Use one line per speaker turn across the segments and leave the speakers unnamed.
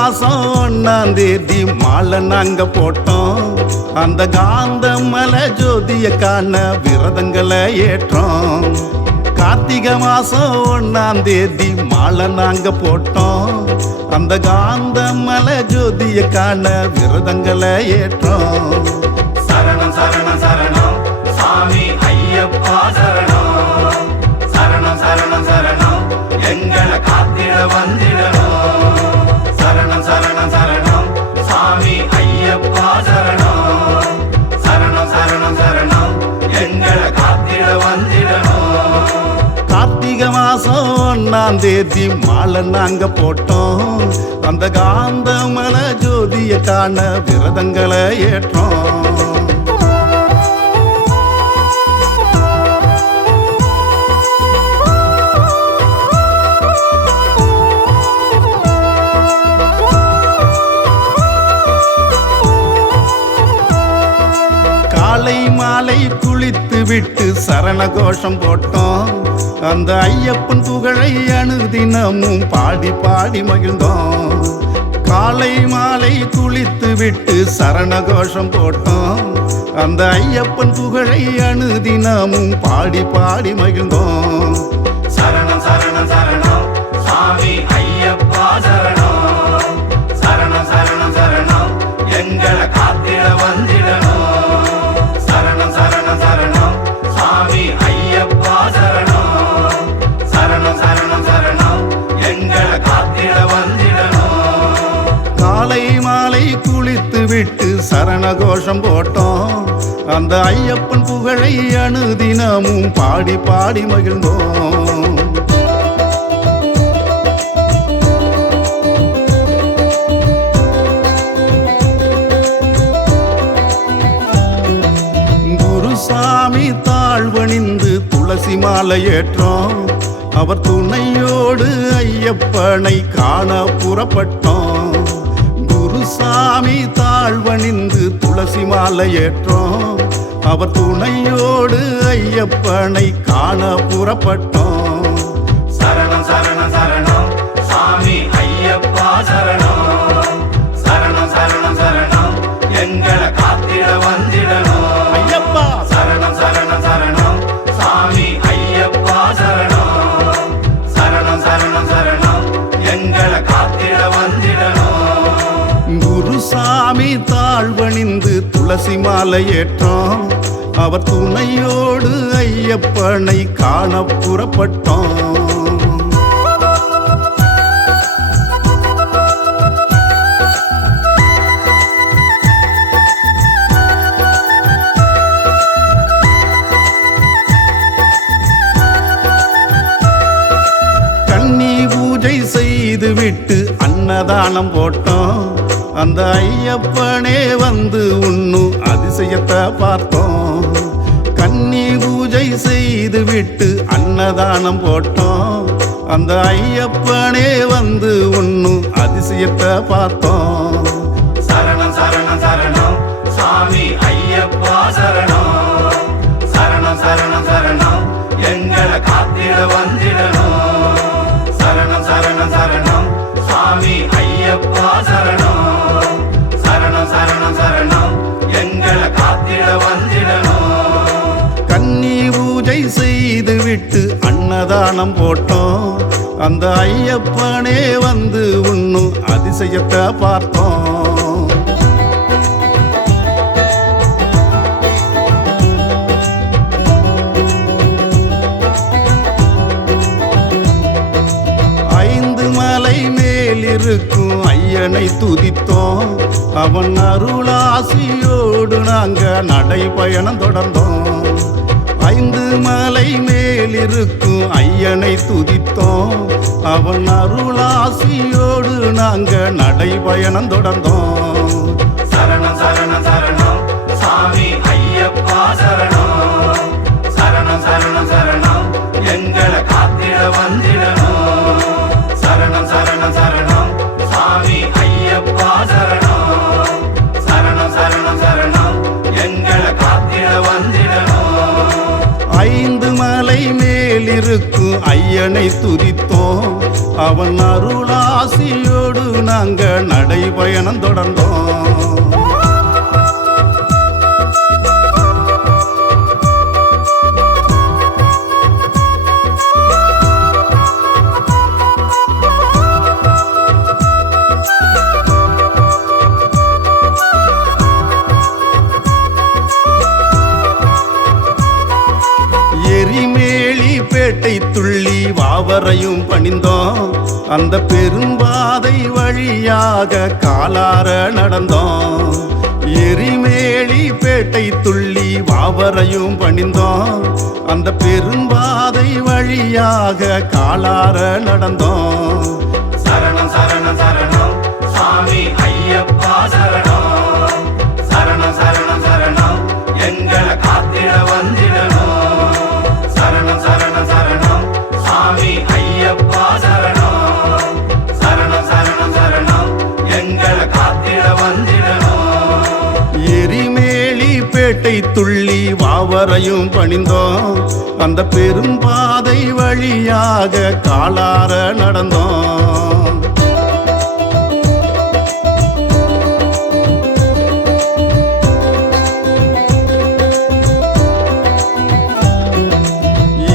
கார்த்திகை மாசம் ஒன்னாம் தேதி மாலை நாங்க போட்டோம். அந்த காந்த மலை ஜோதிய காண விரதங்களை ஏற்றோம். கார்த்திகை மாசம் ஒன்னாம் தேதி மாலை நாங்க போட்டோம். அந்த காந்த மலை ஜோதிய காண விரதங்களை ஏற்றோம்.
சரணம் சரணம் சரணம்.
பத்தாம் தேதி மாலை நாங்க போட்டோம். அந்த காந்த மலை ஜோதிய காண விரதங்களை ஏற்றோம். காலை மாலை குளித்து விட்டு சரண கோஷம் போட்டோம். அந்த ஐயப்பன் புகழை அணுதினமும் பாடி பாடி மகிழ்ந்தோம். காலை மாலை குளித்து விட்டு சரணகோஷம் போட்டோம். அந்த ஐயப்பன் புகழை அணுதினமும் பாடி பாடி மகிழ்ந்தோம்.
சரணம் சரணம் சரணம் சாமி ஐயப்பா சரணம். சரணம் சரணம் சரணம் எங்களை காத்திட
வந்து சரண கோஷம் போட்டோம். அந்த ஐயப்பன் புகழை அணுதினமும் பாடி பாடி மகிழ்ந்தோம். குருசாமி தாழ்வணிந்து துளசி மாலை ஏற்றோம். அவர் துணையோடு ஐயப்பனை காண புறப்பட்டோம். சுவாமி தாழ்வணிந்து துளசி மாலை ஏற்றோம். அவர் துணையோடு ஐயப்பனை காண புறப்பட்டோம்.
சாமி
தாழ்வணிந்து துளசி மாலை ஏற்றோம். அவர் துணையோடு ஐயப்பனை காண புறப்பட்டோம். கன்னி பூஜை செய்து விட்டு அன்னதானம் போட்டோம். அந்த ஐயப்பனே வந்து உண்ணும் அதிசயத்தை பார்த்தோம். கன்னி பூஜை செய்து விட்டு அன்னதானம் போட்டோம். அந்த ஐயப்பனே வந்து உண்ணும் அதிசயத்தை பார்த்தோம்.
சரணம் சரணம் சரணம் சாமி ஐயப்பா சரணம். சரணம் சரணம் சரணம் எங்களை காத்திட வந்திடணும். சரணம் சரணம்
அன்னதானம் போட்டோம். அந்த ஐயப்பனே வந்து உண்ணும் அதிசயத்தை பார்த்தோம். ஐந்து மலை மேல் இருக்கும் ஐயனை துதித்தோம். அவன் அருளாசியோடு நாங்க நடைபயணம் தொடர்ந்தோம். ஐந்து மலை மேலிருக்கும் ஐயனை துதித்தோம். அவன் அருளாசியோடு நாங்க நடைபயணம் தொடர்ந்தோம்.
சரணம் சரணம் சரணம்.
துதித்தோம் அவன் அருளாசியோடு நாங்கள் நடைபயணம் தொடர்ந்தோம். அந்த பெரும்பாதை வழியாக காலார நடந்தோம். எரிமேலி பேட்டை துள்ளி வாவரையும் பணிந்தோம். அந்த பெரும்பாதை வழியாக காலார நடந்தோம். துள்ளி வாவரையும் பணிந்தோம். அந்த பெரும்பாதை வழியாக காலார நடந்தோம்.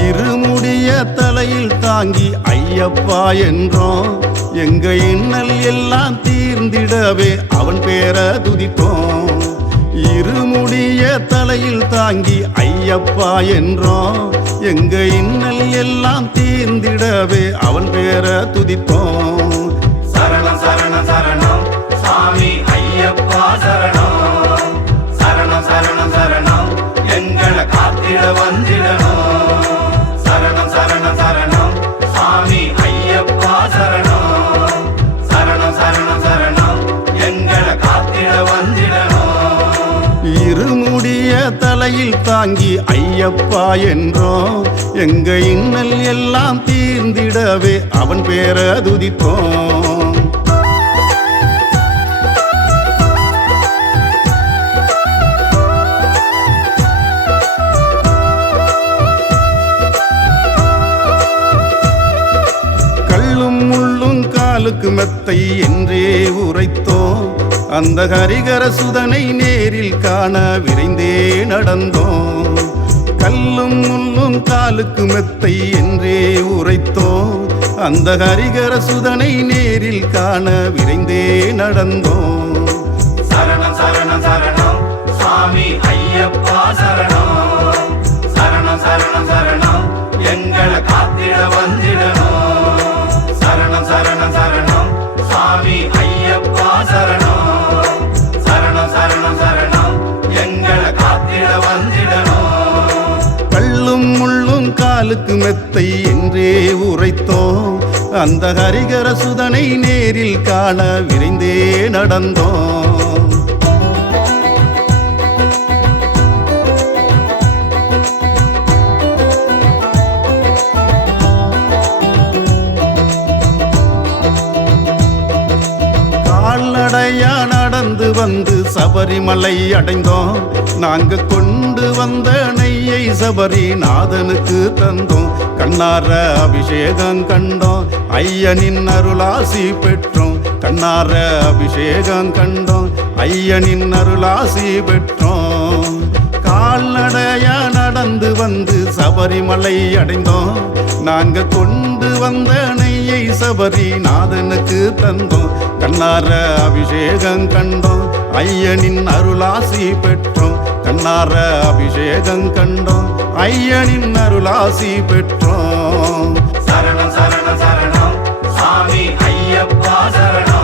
இருமுடிய தலையில் தாங்கி ஐயப்பா என்றோம். எங்க இன்னல் எல்லாம் தீர்ந்திடவே அவன் பேர துதித்தோம் திருமுடிய தலையில் தாங்கி ஐயப்பா என்றோம். எங்க இன்னல் எல்லாம் தீர்ந்திடவே அவன் பேர துதித்தோம்
சரணம் சரணம் சரணம். சாமி ஐயப்பா சரணம்.
தலையில் தாங்கி ஐயப்பா என்றோம். எங்க இன்னல் எல்லாம் தீர்ந்திடவே அவன் பேர துதிப்போம். கல்லும் முள்ளும் காலுக்கு மெத்தை என்றே உரைத்தோம். அந்த ஹரிகர சுதனை நேரில் காண விரைந்தே நடந்தோம். கல்லும் முள்ளும் காலுக்கு மெத்தை என்றே உரைத்தோம். அந்த ஹரிகர சுதனை நேரில் காண விரைந்தே நடந்தோம்.
சரணம் சரணம் சரணம். சாமி ஐயப்பா சரணம்.
காலுக்கு மெத்தை என்றே உரைத்தோம். அந்த ஹரிகர சுதனை நேரில் காண விரைந்தே நடந்தோம். சபரிமலை அடைந்தோம். நாங்க கொண்டு வந்த நெய்யை சபரிநாதனுக்கு தந்தோம். கண்ணார அபிஷேகம் கண்டோம். ஐயனின் அருளாசி பெற்றோம். கண்ணார அபிஷேகம் கண்டோம். ஐயனின் அருளாசி பெற்றோம். கால்நடையா நடந்து வந்து சபரிமலை அடைந்தோம். நாங்க கொண்டு வந்த சபரி நாதனுக்கு தந்தோம். கண்ணார அபிஷேகம் கண்டோம். ஐயனின் அருளாசி பெற்றோம். கண்ணார அபிஷேகம் கண்டோம். ஐயனின் அருளாசி பெற்றோம்.
சரணம் சரணம் சரணம். சாமி ஐயப்பா சரணம்.